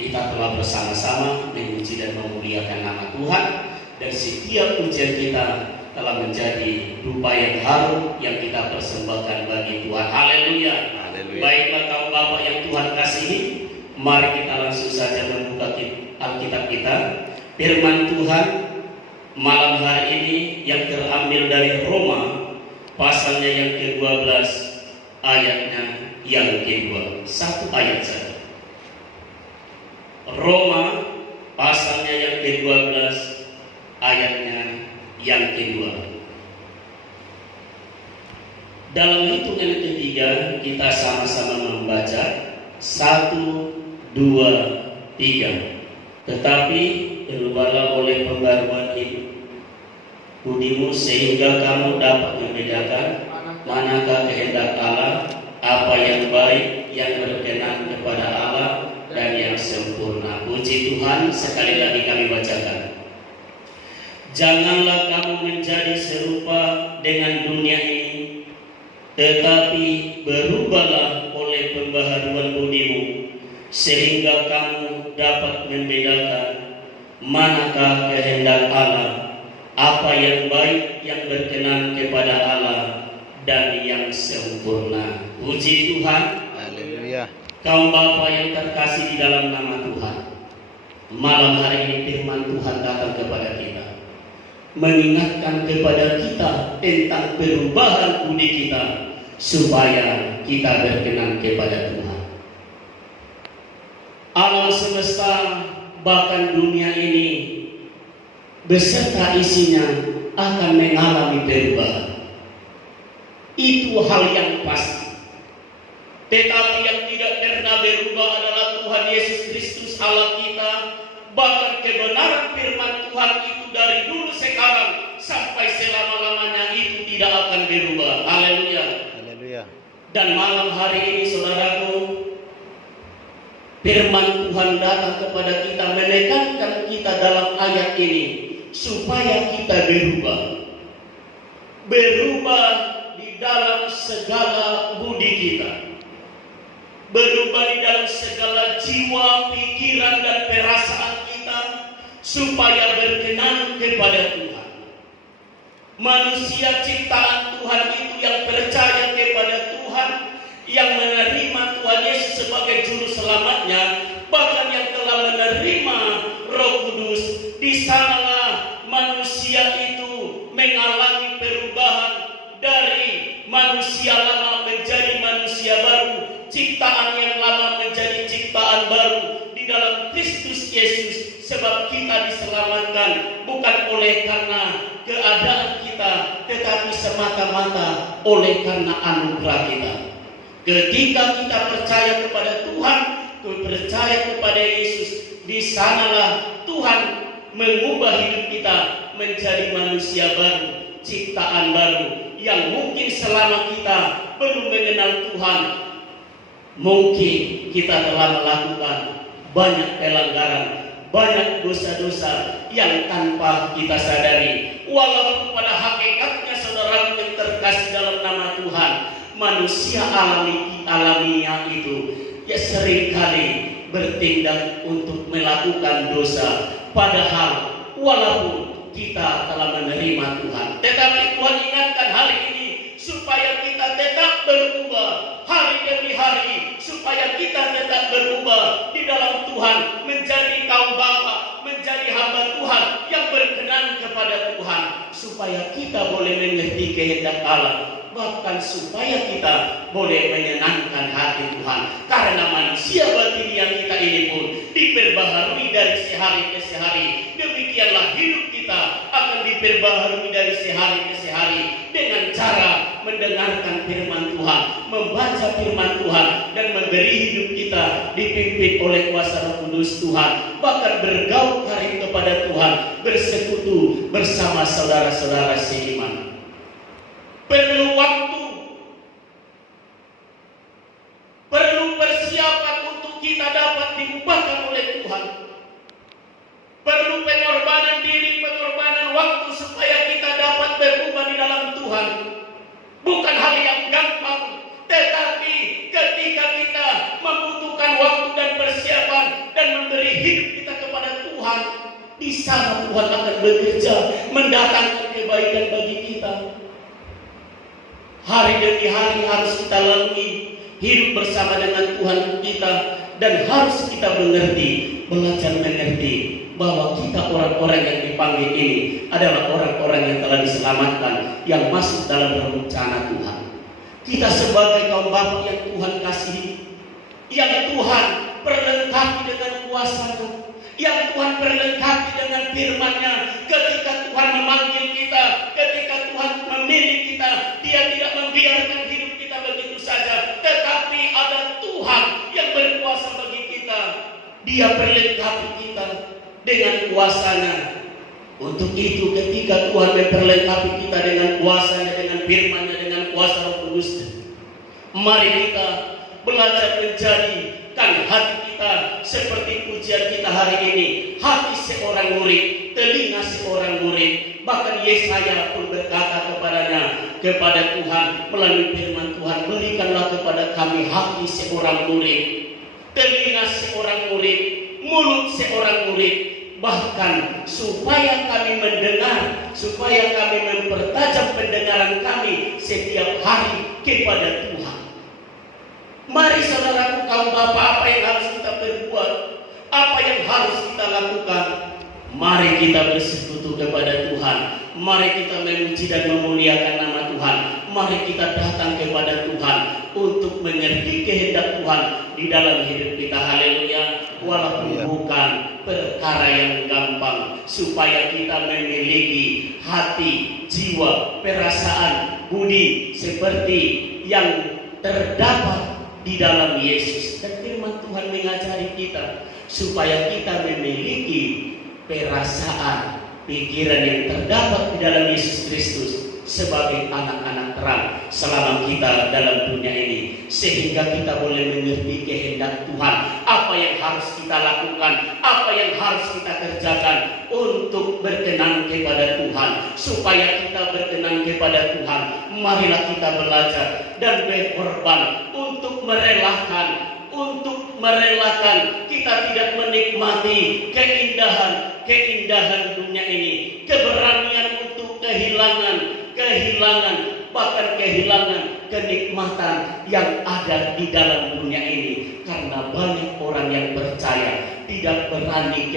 kita telah bersama-sama memuji dan memuliakan nama Tuhan, dan setiap pujian kita telah menjadi dupa yang harum yang kita persembahkan bagi Tuhan. Haleluya. Baiklah kaum Bapak yang Tuhan kasihi, mari kita langsung saja membuka Alkitab kita. Firman Tuhan malam hari ini yang terambil dari Roma pasalnya yang ke-12 ayatnya yang kedua. Satu ayat saja. Roma pasalnya yang ke-12 ayatnya yang kedua. Dalam hitungan ketiga kita sama-sama membaca 1, 2, 3. Tetapi berubahlah oleh pembaruan budimu sehingga kamu dapat membedakan manakah kehendak Allah, apa yang baik, yang berkenan kepada Allah, dan yang sempurna. Puji Tuhan, sekali lagi kami bacakan. Janganlah kamu menjadi serupa dengan dunia ini, tetapi berubahlah oleh pembaharuan budimu, sehingga kamu dapat membedakan manakah kehendak Allah, apa yang baik, yang berkenan kepada Allah, dan yang sempurna. Puji Tuhan. Haleluya. Kaum Bapa yang terkasih di dalam nama Tuhan, malam hari ini firman Tuhan datang kepada kita, mengingatkan kepada kita tentang perubahan budi kita supaya kita berkenan kepada Tuhan. Alam semesta bahkan dunia ini beserta isinya akan mengalami perubahan. Itu hal yang pasti. Tetapi yang tidak pernah berubah adalah Tuhan Yesus Kristus Allah kita. Bahkan kebenaran firman Tuhan itu dari dulu sekarang sampai selama-lamanya itu tidak akan berubah. Haleluya. Haleluya. Dan malam hari ini saudaraku, firman Tuhan datang kepada kita, menekankan kita dalam ayat ini supaya kita berubah. Berubah di dalam segala budi kita. Berubah di dalam segala jiwa, pikiran, dan perasaan kita supaya berkenan kepada Tuhan. Manusia ciptaan Tuhan itu yang percaya kepada Tuhan, yang menerima Tuhan Yesus sebagai juru selamatnya, bahkan yang telah menerima Roh Kudus, di sanalah manusia itu mengalami perubahan dari manusia lama menjadi manusia baru. Ciptaan yang lama menjadi ciptaan baru di dalam Kristus Yesus, sebab kita diselamatkan bukan oleh karena keadaan kita, tetapi semata-mata oleh karena anugerah kita. Ketika kita percaya kepada Tuhan, percaya kepada Yesus, di sanalah Tuhan mengubah hidup kita menjadi manusia baru, ciptaan baru, yang mungkin selama kita belum mengenal Tuhan, mungkin kita telah melakukan banyak pelanggaran, banyak dosa-dosa yang tanpa kita sadari. Walaupun pada hakikatnya saudara yang terkasih dalam nama Tuhan, manusia alamiah itu ya seringkali bertindak untuk melakukan dosa. Padahal walaupun kita telah menerima Tuhan, tetapi Tuhan ingatkan hari ini supaya kita tetap berubah hari demi hari, supaya kita tetap berubah di dalam Tuhan, menjadi kaum Bapa, menjadi hamba Tuhan yang berkenan kepada Tuhan, supaya kita boleh mengerti kehendak Allah, bahkan supaya kita boleh menyenangkan hati Tuhan. Karena manusia batiniah kita ini pun diperbaharui dari sehari ke sehari. Demikianlah hidup kita akan diperbaharui dari sehari ke sehari dengan cara mendengarkan firman Tuhan, membaca firman Tuhan, dan memberi hidup kita dipimpin oleh kuasa Roh Kudus Tuhan, bahkan bergaul karib kepada Tuhan, bersekutu bersama saudara-saudara seiman. Perlu waktu, perlu persiapan untuk kita dapat diubahkan oleh Tuhan. Perlu pengorbanan diri, pengorbanan waktu supaya kita dapat berubah di dalam Tuhan. Bukan hal yang gampang, tetapi ketika kita membutuhkan waktu dan persiapan dan memberi hidup kita kepada Tuhan, di sana Tuhan akan bekerja mendatangkan kebaikan bagi kita. Hari demi hari harus kita lalui hidup bersama dengan Tuhan kita, dan harus kita belajar mengerti bahwa kita orang-orang yang dipanggil ini adalah orang-orang yang telah diselamatkan, yang masuk dalam rencana Tuhan. Kita sebagai kaum bapa yang Tuhan kasihi, yang Tuhan perlengkapi dengan kuasa-Nya, yang Tuhan perlengkapi dengan firman-Nya. Ketika Tuhan memanggil kita, ketika Tuhan memilih kita, Dia tidak membiarkan hidup kita begitu saja, tetapi ada Tuhan yang berkuasa bagi kita. Dia perlengkapi kita dengan kuasa-Nya. Untuk itu ketika Tuhan memperlengkapi kita dengan kuasa-Nya, dengan firman-Nya, dengan kuasa Roh Kudus, mari kita belajar menjadikan hati kita seperti pujian kita hari ini, hati seorang murid, telinga seorang murid. Bahkan Yesaya pun berkata kepada Tuhan melalui firman Tuhan, berikanlah kepada kami hati seorang murid, telinga seorang murid, mulut seorang murid, bahkan supaya kami mendengar, supaya kami mempertajam pendengaran kami setiap hari kepada Tuhan. Mari saudaraku kaum bapa, apa yang harus kita perbuat? Apa yang harus kita lakukan? Mari kita bersekutu kepada Tuhan. Mari kita memuji dan memuliakan nama Tuhan. Mari kita datang kepada Tuhan untuk mengerti kehendak Tuhan di dalam hidup kita. Haleluya. Walaupun bukan perkara yang gampang, supaya kita memiliki hati, jiwa, perasaan, budi seperti yang terdapat di dalam Yesus. Dan firman Tuhan mengajari kita supaya kita memiliki perasaan, pikiran yang terdapat di dalam Yesus Kristus sebagai anak-anak terang selama kita dalam dunia ini, sehingga kita boleh mengerti kehendak Tuhan, apa yang harus kita lakukan, apa yang harus kita kerjakan untuk berkenan kepada Tuhan. Supaya kita berkenan kepada Tuhan, marilah kita belajar dan berkorban untuk merelakan kita tidak menikmati keindahan dunia ini, keberanian untuk kehilangan, bahkan kehilangan kenikmatan yang ada di dalam dunia ini. Karena banyak orang yang percaya tidak berani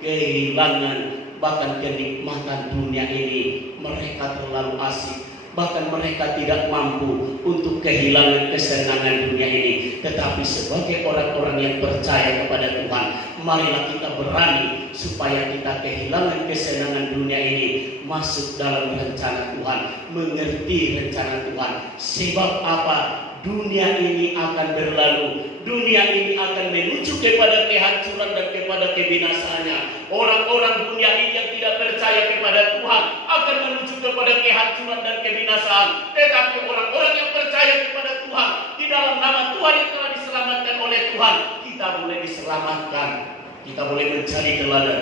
kehilangan bahkan kenikmatan dunia ini. Mereka terlalu asik, bahkan mereka tidak mampu untuk kehilangan kesenangan dunia ini. Tetapi sebagai orang-orang yang percaya kepada Tuhan, marilah kita berani supaya kita kehilangan kesenangan dunia ini, masuk dalam rencana Tuhan, mengerti rencana Tuhan. Sebab apa? Dunia ini akan berlalu, dunia ini akan menuju kepada kehancuran dan kepada kebinasaannya. Orang-orang dunia ini yang tidak percaya kepada Tuhan akan menuju kepada kehancuran dan kebinasaan. Tetapi orang-orang yang percaya kepada Tuhan, di dalam nama Tuhan yang telah diselamatkan oleh Tuhan, kita boleh diselamatkan. Kita boleh menjadi teladan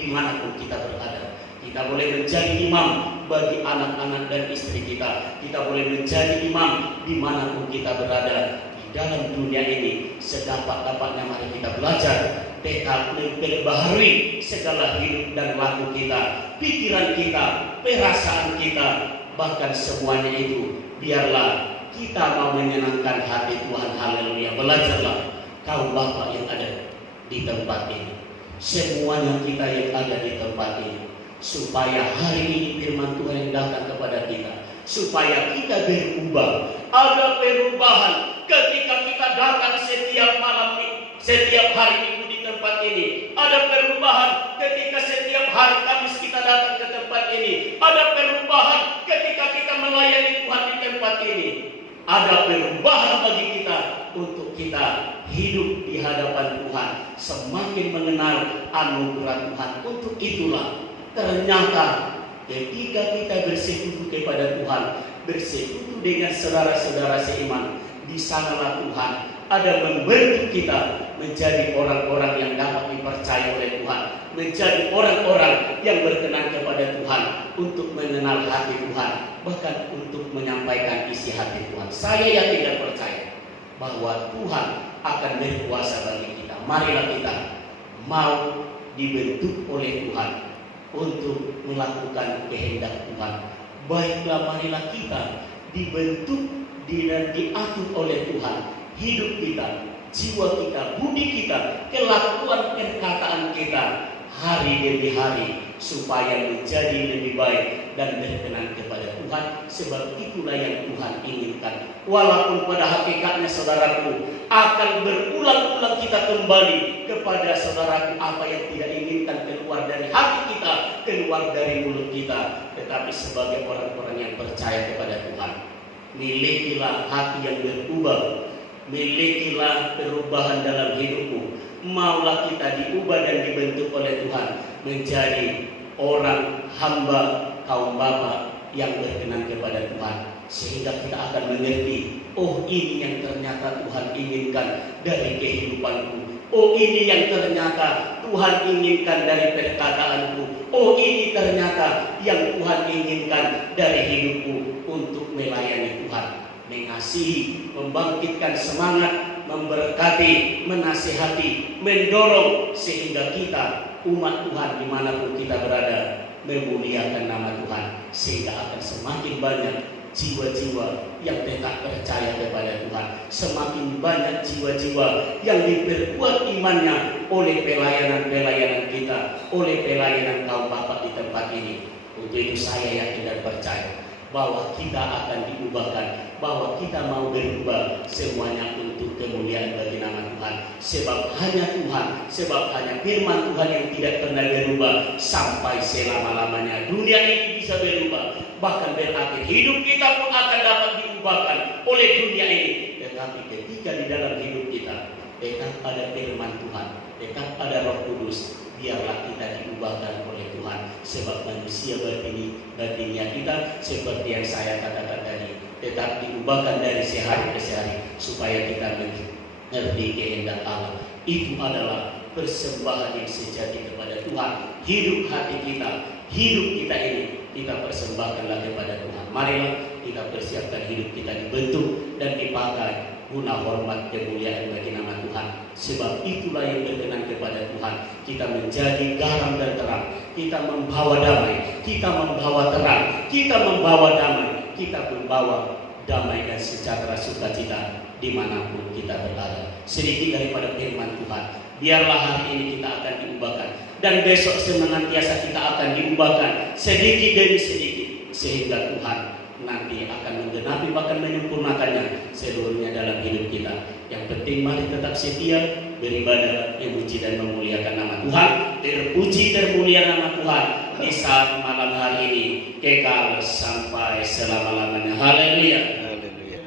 dimanapun kita berada. Kita boleh menjadi imam bagi anak-anak dan istri kita. Kita boleh menjadi imam dimanapun kita berada di dalam dunia ini. Sedapat-dapatnya mari kita belajar tekad memperbaharui segala hidup dan laku kita, pikiran kita, perasaan kita, bahkan semuanya itu biarlah kita mau menyenangkan hati Tuhan. Haleluya. Belajarlah kaum bapak yang ada di tempat ini, semuanya kita yang ada di tempat ini, supaya hari ini firman Tuhan yang datang kepada kita, supaya kita berubah. Ada perubahan ketika kita datang setiap malam, setiap hari Minggu di tempat ini. Ada perubahan ketika setiap hari Kamis kita datang ke tempat ini. Ada perubahan ketika kita melayani Tuhan di tempat ini. Ada perubahan bagi kita untuk kita hidup di hadapan Tuhan, semakin mengenal anugerah Tuhan. Untuk itulah ternyata ketika kita bersekutu kepada Tuhan, bersekutu dengan saudara-saudara seiman, di sanalah Tuhan ada membentuk kita menjadi orang-orang yang dapat dipercaya oleh Tuhan, menjadi orang-orang yang berkenan kepada Tuhan, untuk mengenal hati Tuhan, bahkan untuk menyampaikan isi hati Tuhan. Saya yakin dan percaya bahwa Tuhan akan berkuasa bagi kita. Marilah kita mau dibentuk oleh Tuhan untuk melakukan kehendak Tuhan. Baiklah, marilah kita dibentuk dan diatur oleh Tuhan. Hidup kita, jiwa kita, budi kita, kelakuan perkataan kita hari demi hari supaya menjadi lebih baik dan berkenan kepada Tuhan, sebab itulah yang Tuhan inginkan. Walaupun pada hakikatnya saudaraku akan berulang-ulang kita kembali kepada saudaraku apa yang tidak inginkan keluar dari hati kita, keluar dari mulut kita, tetapi sebagai orang-orang yang percaya kepada Tuhan, milikilah hati yang berubah, milikilah perubahan dalam hidupmu. Maulah kita diubah dan dibentuk oleh Tuhan menjadi orang hamba kaum bapa yang berkenan kepada Tuhan, sehingga kita akan mengerti, oh ini yang ternyata Tuhan inginkan dari kehidupanku, oh ini yang ternyata Tuhan inginkan dari perkataanku, oh ini ternyata yang Tuhan inginkan dari hidupku untuk melayani Tuhan, mengasihi, membangkitkan semangat, memberkati, menasihati, mendorong, sehingga kita umat Tuhan dimanapun kita berada memuliakan nama Tuhan, sehingga akan semakin banyak jiwa-jiwa yang tetap percaya kepada Tuhan, semakin banyak jiwa-jiwa yang diperkuat imannya oleh pelayanan-pelayanan kita, oleh pelayanan kaum bapak di tempat ini. Untuk itu saya yakin dan percaya bahwa kita akan diubahkan, bahwa kita mau berubah semuanya untuk kemuliaan bagi nama Tuhan. Sebab hanya Tuhan, sebab hanya firman Tuhan yang tidak pernah berubah sampai selama-lamanya. Dunia ini bisa berubah, bahkan berakhir, hidup kita pun akan dapat diubahkan oleh dunia ini. Tetapi ketika di dalam hidup kita tetap ada firman Tuhan, tetap ada Roh Kudus, biarlah kita diubahkan oleh Tuhan. Sebab manusia batinnya kita seperti yang saya katakan tadi, tetap diubahkan dari sehari ke sehari supaya kita mengerti kehendak Allah. Itu adalah persembahan yang sejati kepada Tuhan. Hidup hati kita, hidup kita ini kita persembahkanlah kepada Tuhan. Marilah kita persiapkan hidup kita dibentuk dan dipakai guna hormat kemuliaan bagi nama Tuhan. Sebab itulah yang berkenan kepada Tuhan. Kita menjadi garam dan terang, kita membawa damai, kita membawa terang, kita membawa damai, kita membawa damai dan sejahtera sukacita dimanapun kita berada. Sedikit daripada firman Tuhan, biarlah hari ini kita akan diubahkan, dan besok senantiasa kita akan diubahkan sedikit demi sedikit, sehingga Tuhan nanti akan menggenapi bahkan menyempurnakannya seluruhnya dalam hidup kita. Yang penting mari tetap setia beribadah, memuji dan memuliakan nama Tuhan. Terpuji termulia nama Tuhan di saat malam hari ini, kekal sampai selama-lamanya. Haleluya.